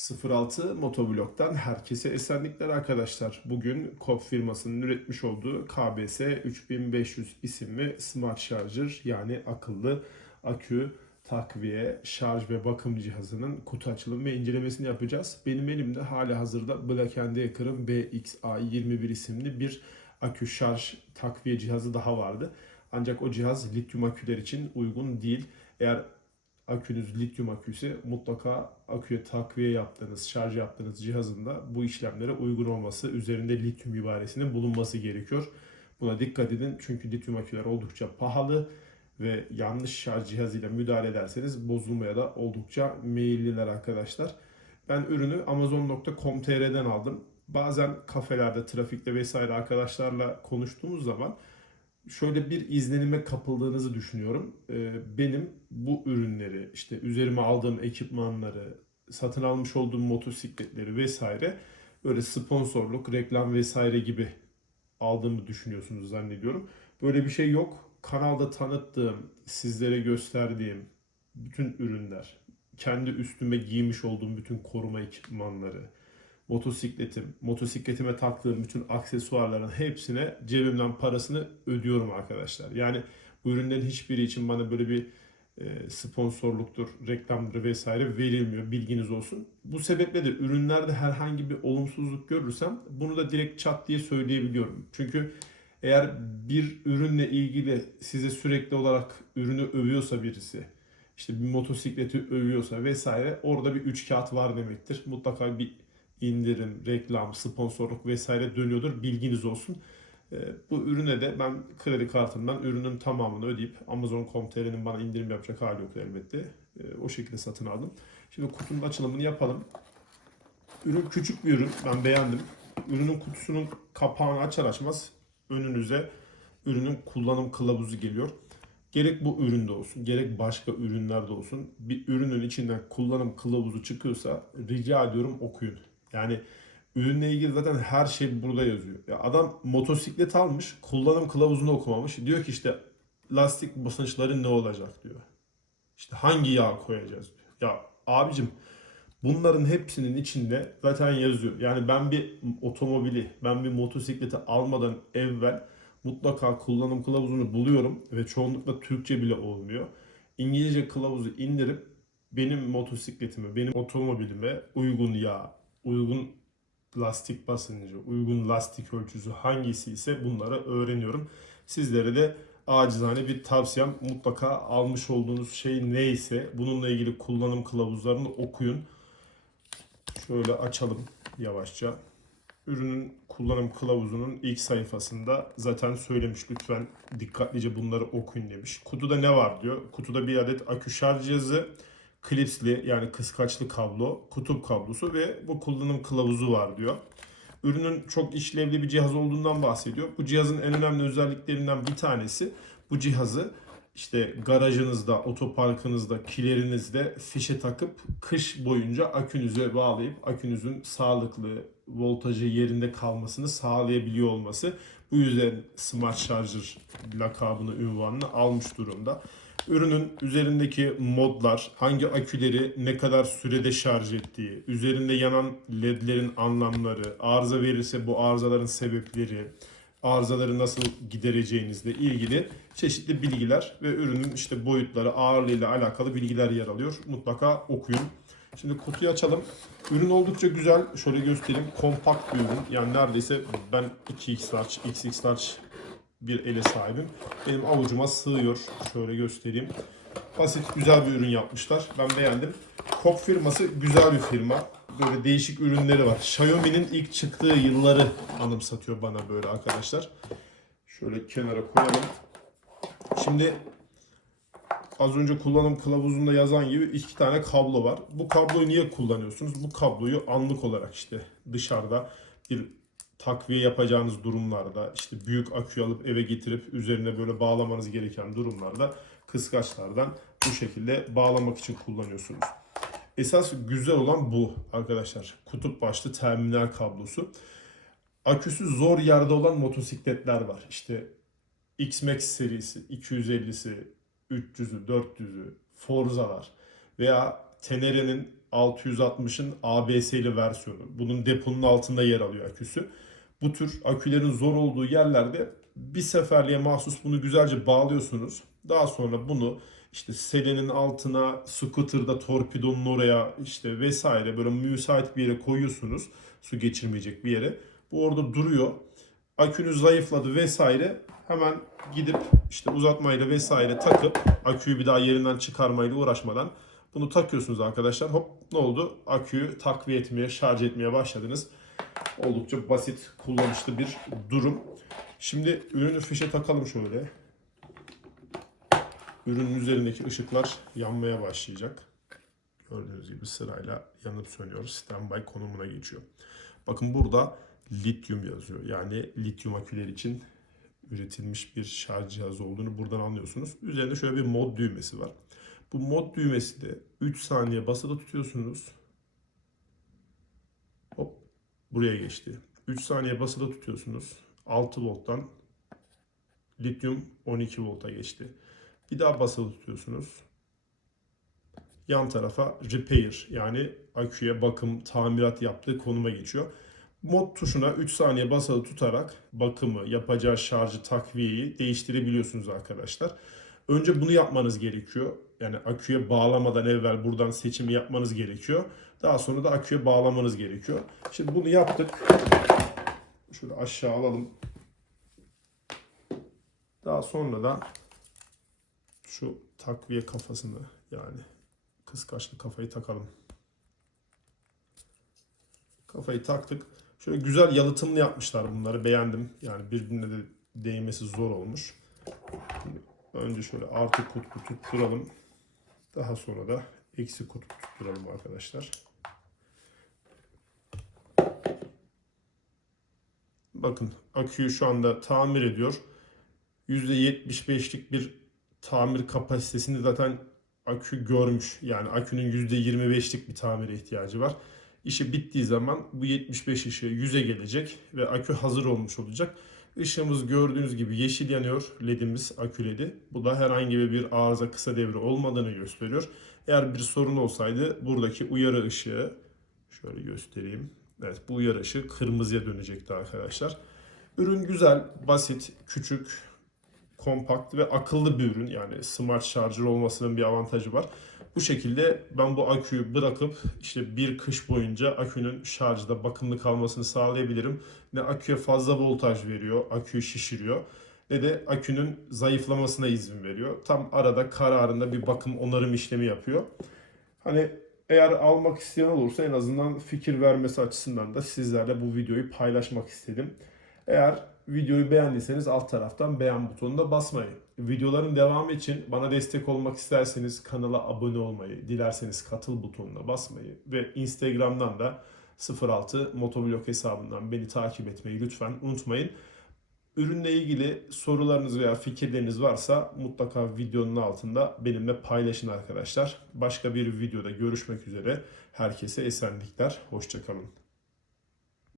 06 Motovlog'dan herkese esenlikler arkadaşlar. Bugün KOP firmasının üretmiş olduğu KBS 3500 isimli Smart Charger yani akıllı akü takviye, şarj ve bakım cihazının kutu açılımı ve incelemesini yapacağız. Benim elimde hali hazırda Black Decker'ın BXA21 isimli bir akü şarj takviye cihazı daha vardı. Ancak o cihaz lityum aküler için uygun değil. Eğer akünüz lityum aküyse mutlaka aküye takviye yaptığınız, şarj yaptığınız cihazında bu işlemlere uygun olması, üzerinde lityum ibaresinin bulunması gerekiyor. Buna dikkat edin çünkü lityum aküler oldukça pahalı ve yanlış şarj cihazıyla müdahale ederseniz bozulmaya da oldukça meyilliler arkadaşlar. Ben ürünü amazon.com.tr'den aldım. Bazen kafelerde, trafikte vesaire arkadaşlarla konuştuğumuz zaman şöyle bir izlenime kapıldığınızı düşünüyorum. Ee, Benim bu ürünleri, işte üzerime aldığım ekipmanları, satın almış olduğum motosikletleri vesaire böyle sponsorluk, reklam vesaire gibi aldığımı düşünüyorsunuz zannediyorum. Böyle bir şey yok. Kanalda tanıttığım, sizlere gösterdiğim bütün ürünler, kendi üstüme giymiş olduğum bütün koruma ekipmanları, motosikletim, motosikletime taktığım bütün aksesuarların hepsine cebimden parasını ödüyorum arkadaşlar. Yani bu ürünlerin hiçbiri için bana böyle bir e, sponsorluktur, reklamdır vesaire verilmiyor. Bilginiz olsun. Bu sebeple de ürünlerde herhangi bir olumsuzluk görürsem bunu da direkt çat diye söyleyebiliyorum. Çünkü eğer bir ürünle ilgili size sürekli olarak ürünü övüyorsa birisi, işte bir motosikleti övüyorsa vesaire orada bir üç kağıt var demektir. Mutlaka bir indirim, reklam, sponsorluk vesaire dönüyordur. Bilginiz olsun. Ee, Bu ürüne de ben kredi kartımdan ürünün tamamını ödeyip Amazon.com.tr'nin bana indirim yapacak hali yok elbette. Ee, O şekilde satın aldım. Şimdi kutunun açılımını yapalım. Ürün küçük bir ürün. Ben beğendim. Ürünün kutusunun kapağını açar açmaz önünüze ürünün kullanım kılavuzu geliyor. Gerek bu üründe olsun, gerek başka ürünlerde olsun bir ürünün içinden kullanım kılavuzu çıkıyorsa rica ediyorum okuyun. Yani ürünle ilgili zaten her şey burada yazıyor. Ya adam motosiklet almış, kullanım kılavuzunu okumamış. Diyor ki işte lastik basınçları ne olacak diyor. İşte hangi yağ koyacağız diyor. Ya abicim bunların hepsinin içinde zaten yazıyor. Yani ben bir otomobili, ben bir motosikleti almadan evvel mutlaka kullanım kılavuzunu buluyorum ve çoğunlukla Türkçe bile olmuyor. İngilizce kılavuzu indirip benim motosikletime, benim otomobilime uygun yağ, uygun lastik basıncı, uygun lastik ölçüsü hangisi ise bunları öğreniyorum. Sizlere de acizane bir tavsiyem mutlaka almış olduğunuz şey neyse bununla ilgili kullanım kılavuzlarını okuyun. Şöyle açalım yavaşça. Ürünün kullanım kılavuzunun ilk sayfasında zaten söylemiş lütfen dikkatlice bunları okuyun demiş. Kutuda ne var diyor. Kutuda bir adet akü şarj cihazı, klipsli yani kıskaçlı kablo, kutup kablosu ve bu kullanım kılavuzu var diyor. Ürünün çok işlevli bir cihaz olduğundan bahsediyor. Bu cihazın en önemli özelliklerinden bir tanesi bu cihazı işte garajınızda, otoparkınızda, kilerinizde fişe takıp kış boyunca akünüze bağlayıp akünüzün sağlıklı, voltajı yerinde kalmasını sağlayabiliyor olması. Bu yüzden Smart Charger lakabını, ünvanını almış durumda. Ürünün üzerindeki modlar, hangi aküleri ne kadar sürede şarj ettiği, üzerinde yanan ledlerin anlamları, arıza verirse bu arızaların sebepleri, arızaları nasıl gidereceğinizle ilgili çeşitli bilgiler ve ürünün işte boyutları, ağırlığıyla alakalı bilgiler yer alıyor. Mutlaka okuyun. Şimdi kutuyu açalım. Ürün oldukça güzel. Şöyle göstereyim. Kompakt bir ürün. Yani neredeyse ben 2x large, xx large bir ele sahibim. Benim avucuma sığıyor. Şöyle göstereyim. Basit güzel bir ürün yapmışlar. Ben beğendim. Kop firması güzel bir firma. Böyle değişik ürünleri var. Xiaomi'nin ilk çıktığı yılları anımsatıyor bana böyle arkadaşlar. Şöyle kenara koyalım. Şimdi az önce kullanım kılavuzunda yazan gibi iki tane kablo var. Bu kabloyu niye kullanıyorsunuz? Bu kabloyu anlık olarak işte dışarıda bir takviye yapacağınız durumlarda işte büyük akü alıp eve getirip üzerine böyle bağlamanız gereken durumlarda kıskaçlardan bu şekilde bağlamak için kullanıyorsunuz. Esas güzel olan bu arkadaşlar. Kutup başlı terminal kablosu. Aküsü zor yerde olan motosikletler var. İşte X-Max serisi, 250'si, 300'ü, 400'ü, Forza'lar veya Tenere'nin 660'ın ABS'li versiyonu. Bunun deponun altında yer alıyor aküsü. Bu tür akülerin zor olduğu yerlerde bir seferliğe mahsus bunu güzelce bağlıyorsunuz. Daha sonra bunu işte selenin altına, scooter'da torpidonun oraya işte vesaire böyle müsait bir yere koyuyorsunuz. Su geçirmeyecek bir yere. Bu orada duruyor. Akünüz zayıfladı vesaire. Hemen gidip işte uzatmayla vesaire takıp aküyü bir daha yerinden çıkarmayla uğraşmadan bunu takıyorsunuz arkadaşlar. Hop ne oldu? Aküyü takviye etmeye, şarj etmeye başladınız. Oldukça basit, kullanışlı bir durum. Şimdi ürünü fişe takalım şöyle. Ürünün üzerindeki ışıklar yanmaya başlayacak. Gördüğünüz gibi sırayla yanıp sönüyor. Standby konumuna geçiyor. Bakın burada lityum yazıyor. Yani lityum aküler için üretilmiş bir şarj cihazı olduğunu buradan anlıyorsunuz. Üzerinde şöyle bir mod düğmesi var. Bu mod düğmesi de 3 saniye basılı tutuyorsunuz. Buraya geçti. 3 saniye basılı tutuyorsunuz. 6 volttan lityum 12 volta geçti. Bir daha basılı tutuyorsunuz. Yan tarafa repair yani aküye bakım, tamirat yaptığı konuma geçiyor. Mod tuşuna 3 saniye basılı tutarak bakımı, yapacağı şarjı, takviyeyi değiştirebiliyorsunuz arkadaşlar. Önce bunu yapmanız gerekiyor. Yani aküye bağlamadan evvel buradan seçimi yapmanız gerekiyor. Daha sonra da aküye bağlamanız gerekiyor. Şimdi bunu yaptık. Şöyle aşağı alalım. Daha sonra da şu takviye kafasını yani kıskaçlı kafayı takalım. Kafayı taktık. Şöyle güzel yalıtımlı yapmışlar bunları. Beğendim. Yani birbirine de değmesi zor olmuş. Şimdi önce şöyle artı kutbu tutturalım. Daha sonra da eksi kutbu tutturalım arkadaşlar. Bakın aküyü şu anda tamir ediyor. %75'lik bir tamir kapasitesini zaten akü görmüş. Yani akünün %25'lik bir tamire ihtiyacı var. İşi bittiği zaman bu 75 ışığı 100'e gelecek ve akü hazır olmuş olacak. Işığımız gördüğünüz gibi yeşil yanıyor ledimiz akü ledi. Bu da herhangi bir arıza kısa devre olmadığını gösteriyor. Eğer bir sorun olsaydı buradaki uyarı ışığı şöyle göstereyim. Evet bu uyarı kırmızıya dönecekti arkadaşlar. Ürün güzel, basit, küçük, kompakt ve akıllı bir ürün. Yani smart şarjör olmasının bir avantajı var. Bu şekilde ben bu aküyü bırakıp işte bir kış boyunca akünün şarjda bakımlı kalmasını sağlayabilirim. Ne aküye fazla voltaj veriyor, aküyü şişiriyor ne de akünün zayıflamasına izin veriyor. Tam arada kararında bir bakım onarım işlemi yapıyor. Hani eğer almak isteyen olursa en azından fikir vermesi açısından da sizlerle bu videoyu paylaşmak istedim. Eğer videoyu beğendiyseniz alt taraftan beğen butonuna basmayı. Videoların devamı için bana destek olmak isterseniz kanala abone olmayı, dilerseniz katıl butonuna basmayı ve Instagram'dan da 06 motovlog hesabından beni takip etmeyi lütfen unutmayın. Ürünle ilgili sorularınız veya fikirleriniz varsa mutlaka videonun altında benimle paylaşın arkadaşlar. Başka bir videoda görüşmek üzere. Herkese esenlikler. Hoşçakalın.